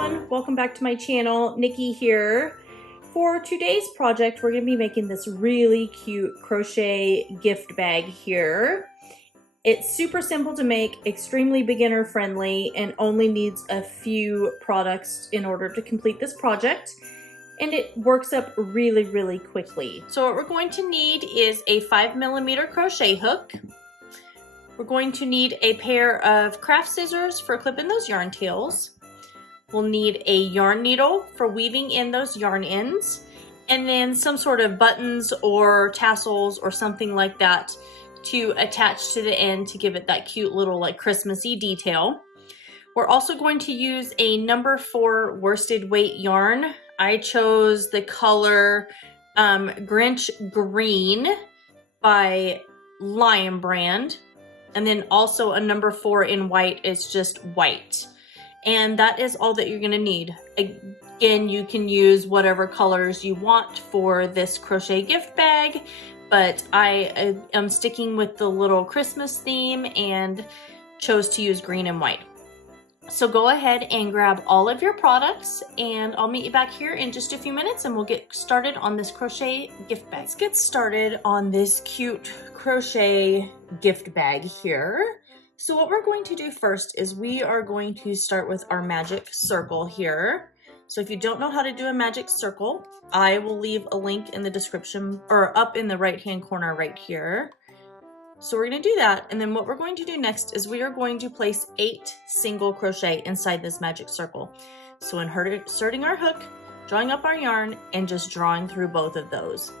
everyone, welcome back to my channel. Nikki here. For today's project, we're going to be making this really cute crochet gift bag here. It's super simple to make, extremely beginner friendly, and only needs a few products in order to complete this project. And it works up really quickly. So what we're going to need is a 5mm crochet hook. We're going to need a pair of craft scissors for clipping those yarn tails. We'll need a yarn needle for weaving in those yarn ends, and then some sort of buttons or tassels or something like that to attach to the end to give it that cute little like Christmassy detail. We're also going to use a number 4 worsted weight yarn. I chose the color Grinch Green by Lion Brand. And then also a number 4 in white is just white. And that is all that you're gonna need. Again, you can use whatever colors you want for this crochet gift bag, but I am sticking with the little Christmas theme and chose to use green and white. So go ahead and grab all of your products, and I'll meet you back here in just a few minutes and we'll get started on this crochet gift bag. Let's get started on this cute crochet gift bag here. So what we're going to do first is we are going to start with our magic circle here. So if you don't know how to do a magic circle, I will leave a link in the description or up in the right hand corner right here. So we're going to do that, and then what we're going to do next is we are going to place 8 single crochet inside this magic circle. So inserting our hook, drawing up our yarn, and just drawing through both of those.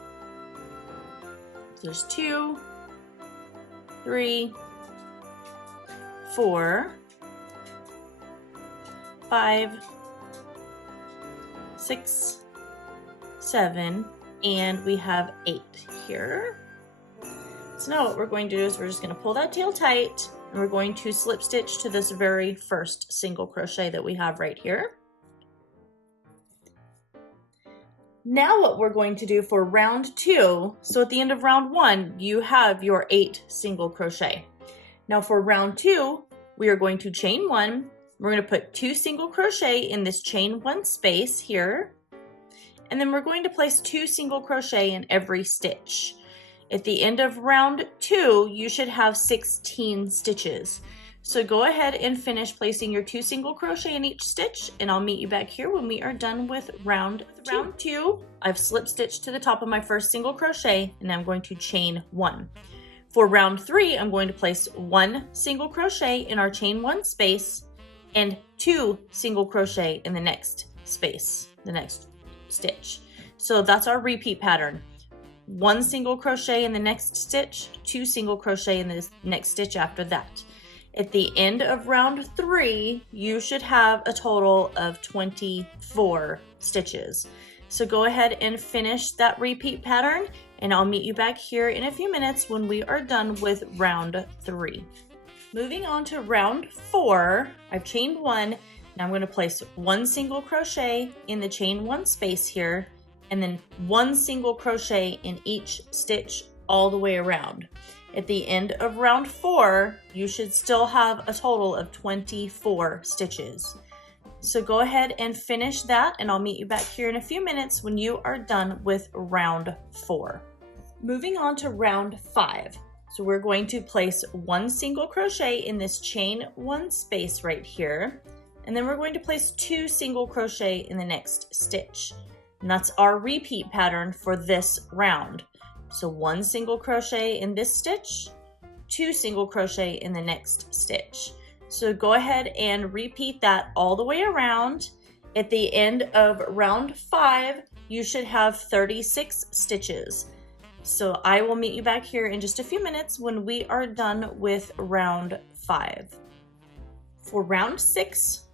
There's 2, 3, 4, 5, 6, 7, and we have 8 here. So now what we're going to do is we're just going to pull that tail tight, and we're going to slip stitch to this very first single crochet that we have right here. Now what we're going to do for round 2, so at the end of round 1, you have your 8 single crochet. Now for round 2, we are going to chain 1. We're going to put 2 single crochet in this chain 1 space here, and then we're going to place 2 single crochet in every stitch. At the end of round 2, you should have 16 stitches. So go ahead and finish placing your 2 single crochet in each stitch, and I'll meet you back here when we are done with round 2. I've slip stitched to the top of my first single crochet, and I'm going to chain 1. For round 3, I'm going to place 1 single crochet in our chain 1 space and 2 single crochet in the next space, the next stitch. So that's our repeat pattern. 1 single crochet in the next stitch, 2 single crochet in the next stitch after that. At the end of round 3, you should have a total of 24 stitches. So go ahead and finish that repeat pattern, and I'll meet you back here in a few minutes when we are done with round 3. Moving on to round 4, I've chained 1. Now I'm going to place 1 single crochet in the chain 1 space here, and then 1 single crochet in each stitch all the way around. At the end of round 4, you should still have a total of 24 stitches. So go ahead and finish that, and I'll meet you back here in a few minutes when you are done with round 4. Moving on to round 5. So we're going to place 1 single crochet in this chain 1 space right here, and then we're going to place 2 single crochet in the next stitch. And that's our repeat pattern for this round. So 1 single crochet in this stitch, 2 single crochet in the next stitch. So go ahead and repeat that all the way around. At the end of round 5, you should have 36 stitches. So I will meet you back here in just a few minutes when we are done with round 5. For round 6,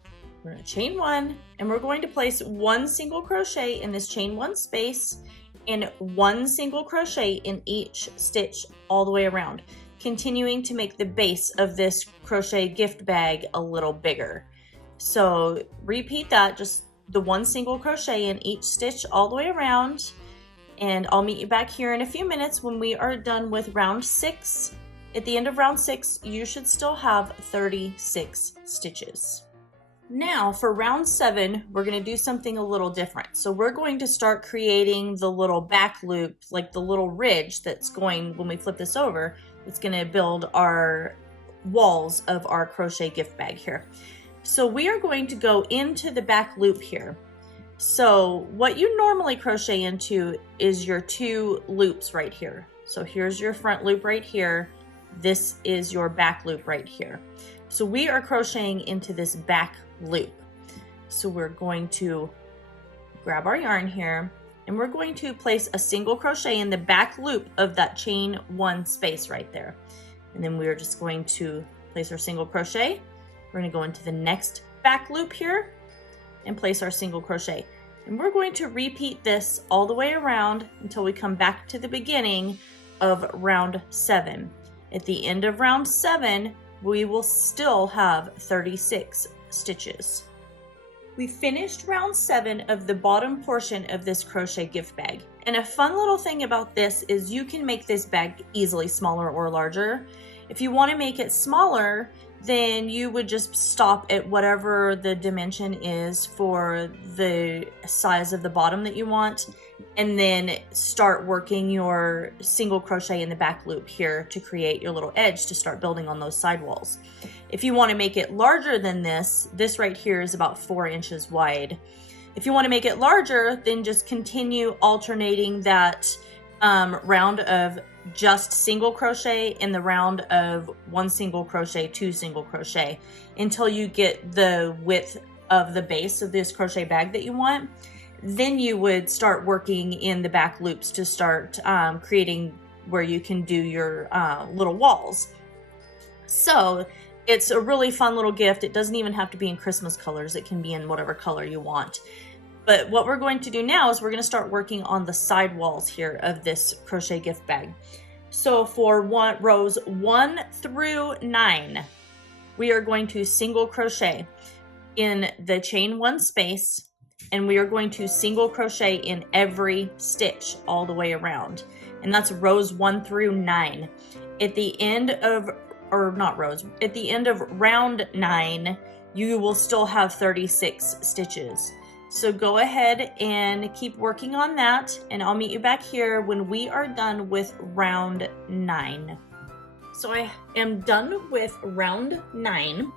we're going to chain 1, and we're going to place 1 single crochet in this chain 1 space and 1 single crochet in each stitch all the way around, continuing to make the base of this crochet gift bag a little bigger. So repeat that, just the 1 single crochet in each stitch all the way around, and I'll meet you back here in a few minutes when we are done with round 6. At the end of round 6, you should still have 36 stitches. Now for round 7, we're going to do something a little different. So we're going to start creating the little back loop, like the little ridge that's going, when we flip this over, it's going to build our walls of our crochet gift bag here. So we are going to go into the back loop here. So what you normally crochet into is your 2 loops right here. So here's your front loop right here. This is your back loop right here. So we are crocheting into this back loop. So we're going to grab our yarn here and we're going to place a single crochet in the back loop of that chain 1 space right there. And then we're just going to place our single crochet. We're going to go into the next back loop here and place our single crochet. And we're going to repeat this all the way around until we come back to the beginning of round 7. At the end of round 7, we will still have 36 stitches. We finished round 7 of the bottom portion of this crochet gift bag. And a fun little thing about this is you can make this bag easily smaller or larger. If you want to make it smaller, then you would just stop at whatever the dimension is for the size of the bottom that you want, and then start working your single crochet in the back loop here to create your little edge to start building on those side walls. If you want to make it larger than this right here is about 4 inches wide. If you want to make it larger, then just continue alternating that round of just single crochet and the round of 1 single crochet, 2 single crochet until you get the width of the base of this crochet bag that you want. Then you would start working in the back loops to start creating where you can do your little walls. So it's a really fun little gift. It doesn't even have to be in Christmas colors. It can be in whatever color you want. But what we're going to do now is we're going to start working on the side walls here of this crochet gift bag. So for rows 1 through 9, we are going to single crochet in the chain 1 space, and we are going to single crochet in every stitch all the way around. And that's rows 1 through 9. At the end of, at the end of round 9, you will still have 36 stitches. So go ahead and keep working on that, and I'll meet you back here when we are done with round 9. So I am done with round 9,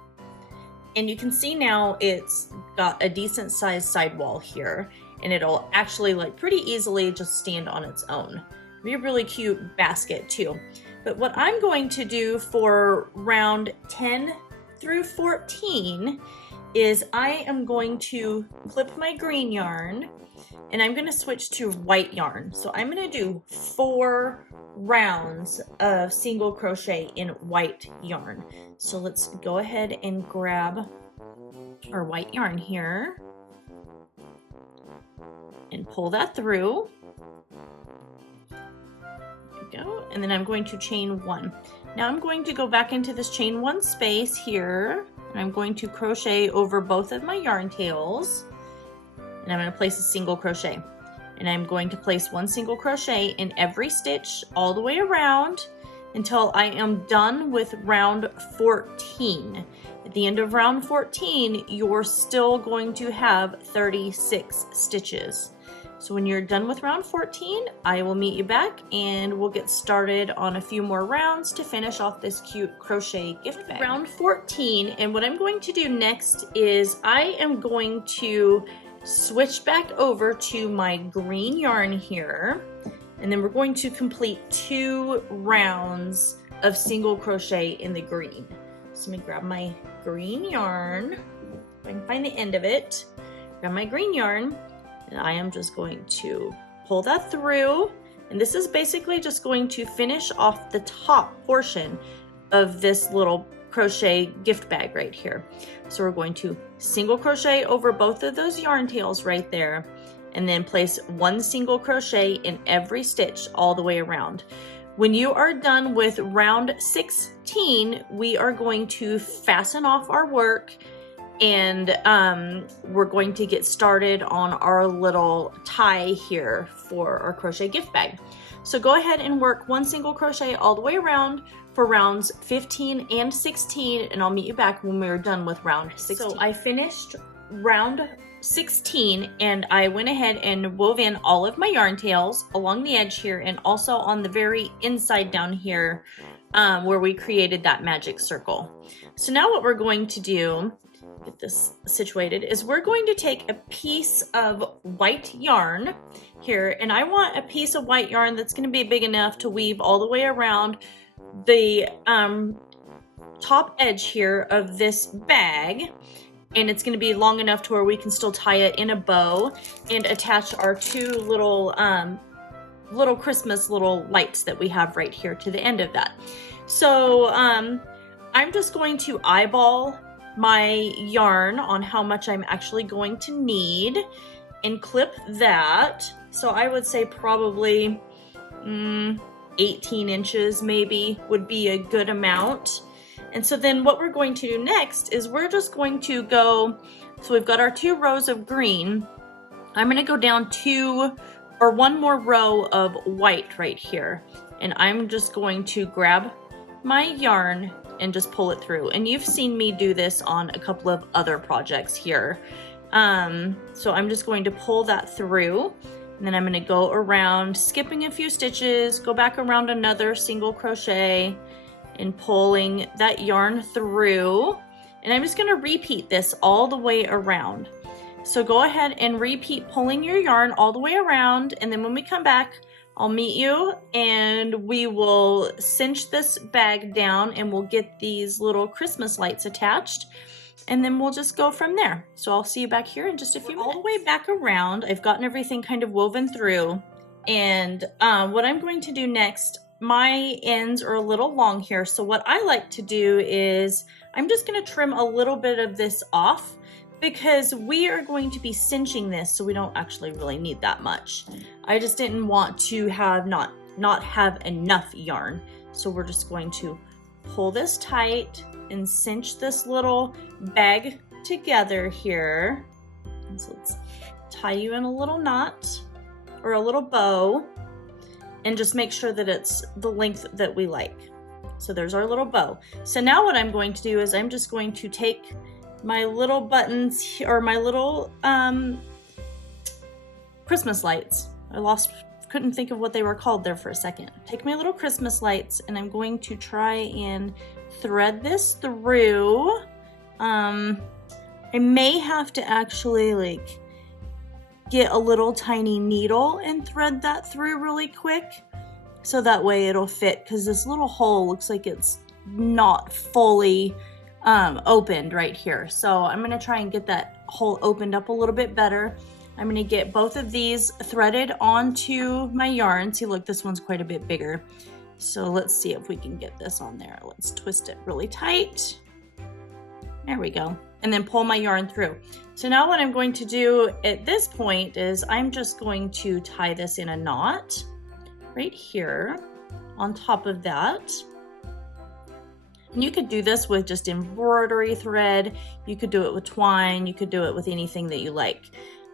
and you can see now it's got a decent sized sidewall here, and it'll actually like pretty easily just stand on its own. Be a really cute basket too. But what I'm going to do for round 10 through 14 is I am going to clip my green yarn and I'm going to switch to white yarn. So I'm going to do 4 rounds of single crochet in white yarn. So let's go ahead and grab our white yarn here and pull that through. There we go. And then I'm going to chain 1. Now I'm going to go back into this chain 1 space here. And I'm going to crochet over both of my yarn tails, and I'm going to place a single crochet, and I'm going to place 1 single crochet in every stitch all the way around until I am done with round 14. At the end of round 14, you're still going to have 36 stitches. So when you're done with round 14, I will meet you back and we'll get started on a few more rounds to finish off this cute crochet gift bag. Round 14, and what I'm going to do next is I am going to switch back over to my green yarn here, and then we're going to complete 2 rounds of single crochet in the green. So let me grab my green yarn, if I can find the end of it, grab my green yarn, and I am just going to pull that through. And this is basically just going to finish off the top portion of this little crochet gift bag right here. So we're going to single crochet over both of those yarn tails right there, and then place 1 single crochet in every stitch all the way around. When you are done with round 16, we are going to fasten off our work, and we're going to get started on our little tie here for our crochet gift bag. So go ahead and work 1 single crochet all the way around for rounds 15 and 16, and I'll meet you back when we're done with round 16. So I finished round 16 and I went ahead and wove in all of my yarn tails along the edge here and also on the very inside down here where we created that magic circle. So now what we're going to do, get this situated, is we're going to take a piece of white yarn here, and I want a piece of white yarn that's going to be big enough to weave all the way around the top edge here of this bag, and it's going to be long enough to where we can still tie it in a bow and attach our 2 little little Christmas little lights that we have right here to the end of that. So I'm just going to eyeball my yarn on how much I'm actually going to need and clip that. So I would say probably 18 inches maybe would be a good amount. And so then what we're going to do next is we're just going to go, so we've got our 2 rows of green. I'm going to go down 2 or 1 more row of white right here. And I'm just going to grab my yarn and just pull it through. And you've seen me do this on a couple of other projects here. So I'm just going to pull that through, and then I'm going to go around skipping a few stitches, go back around another single crochet and pulling that yarn through. And I'm just going to repeat this all the way around. So go ahead and repeat pulling your yarn all the way around, and then when we come back, I'll meet you and we will cinch this bag down and we'll get these little Christmas lights attached, and then we'll just go from there. So I'll see you back here in just a few minutes. All the way back around, I've gotten everything kind of woven through, and what I'm going to do next, my ends are a little long here, so what I like to do is I'm just going to trim a little bit of this off, because we are going to be cinching this, so we don't actually really need that much. I just didn't want to have not have enough yarn. So we're just going to pull this tight and cinch this little bag together here. And so let's tie you in a little knot or a little bow, and just make sure that it's the length that we like. So there's our little bow. So now what I'm going to do is I'm just going to take my little buttons, or my little Christmas lights. Couldn't think of what they were called there for a second. Take my little Christmas lights, and I'm going to try and thread this through. I may have to actually like get a little tiny needle and thread that through really quick, so that way it'll fit, because this little hole looks like it's not fully opened right here. So I'm going to try and get that hole opened up a little bit better. I'm going to get both of these threaded onto my yarn. See, look, this one's quite a bit bigger. So let's see if we can get this on there. Let's twist it really tight. There we go. And then pull my yarn through. So now what I'm going to do at this point is I'm just going to tie this in a knot right here on top of that. And you could do this with just embroidery thread. You could do it with twine. You could do it with anything that you like.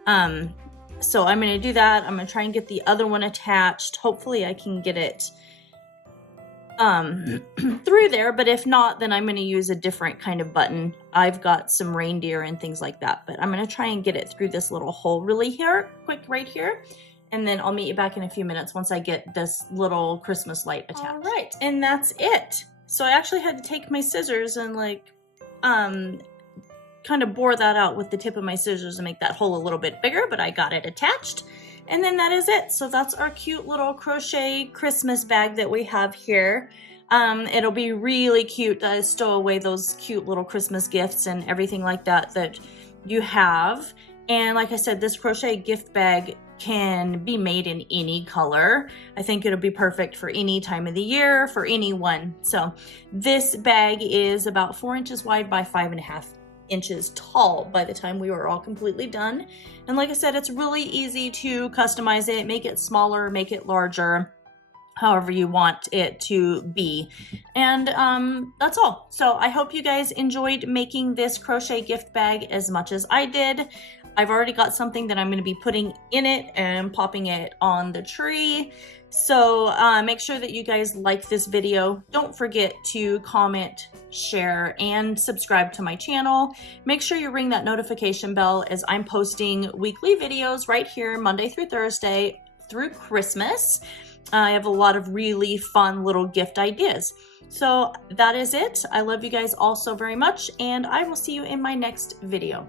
So I'm going to do that. I'm going to try and get the other one attached. Hopefully I can get it through there, but if not, then I'm going to use a different kind of button. I've got some reindeer and things like that, but I'm going to try and get it through this little hole really quick right here. And then I'll meet you back in a few minutes once I get this little Christmas light attached. All right, and that's it. So I actually had to take my scissors and like kind of bore that out with the tip of my scissors and make that hole a little bit bigger, but I got it attached. And then that is it. So that's our cute little crochet Christmas bag that we have here. It'll be really cute to stow away those cute little Christmas gifts and everything like that that you have. And like I said, this crochet gift bag can be made in any color. I think it'll be perfect for any time of the year, for anyone. So this bag is about 4 inches wide by 5.5 inches tall by the time we were all completely done. And like I said, it's really easy to customize it, make it smaller, make it larger, however you want it to be. And that's all. So I hope you guys enjoyed making this crochet gift bag as much as I did. I've already got something that I'm going to be putting in it and popping it on the tree. So make sure that you guys like this video. Don't forget to comment, share, and subscribe to my channel. Make sure you ring that notification bell as I'm posting weekly videos right here Monday through Thursday through Christmas. I have a lot of really fun little gift ideas. So that is it. I love you guys all so very much, and I will see you in my next video.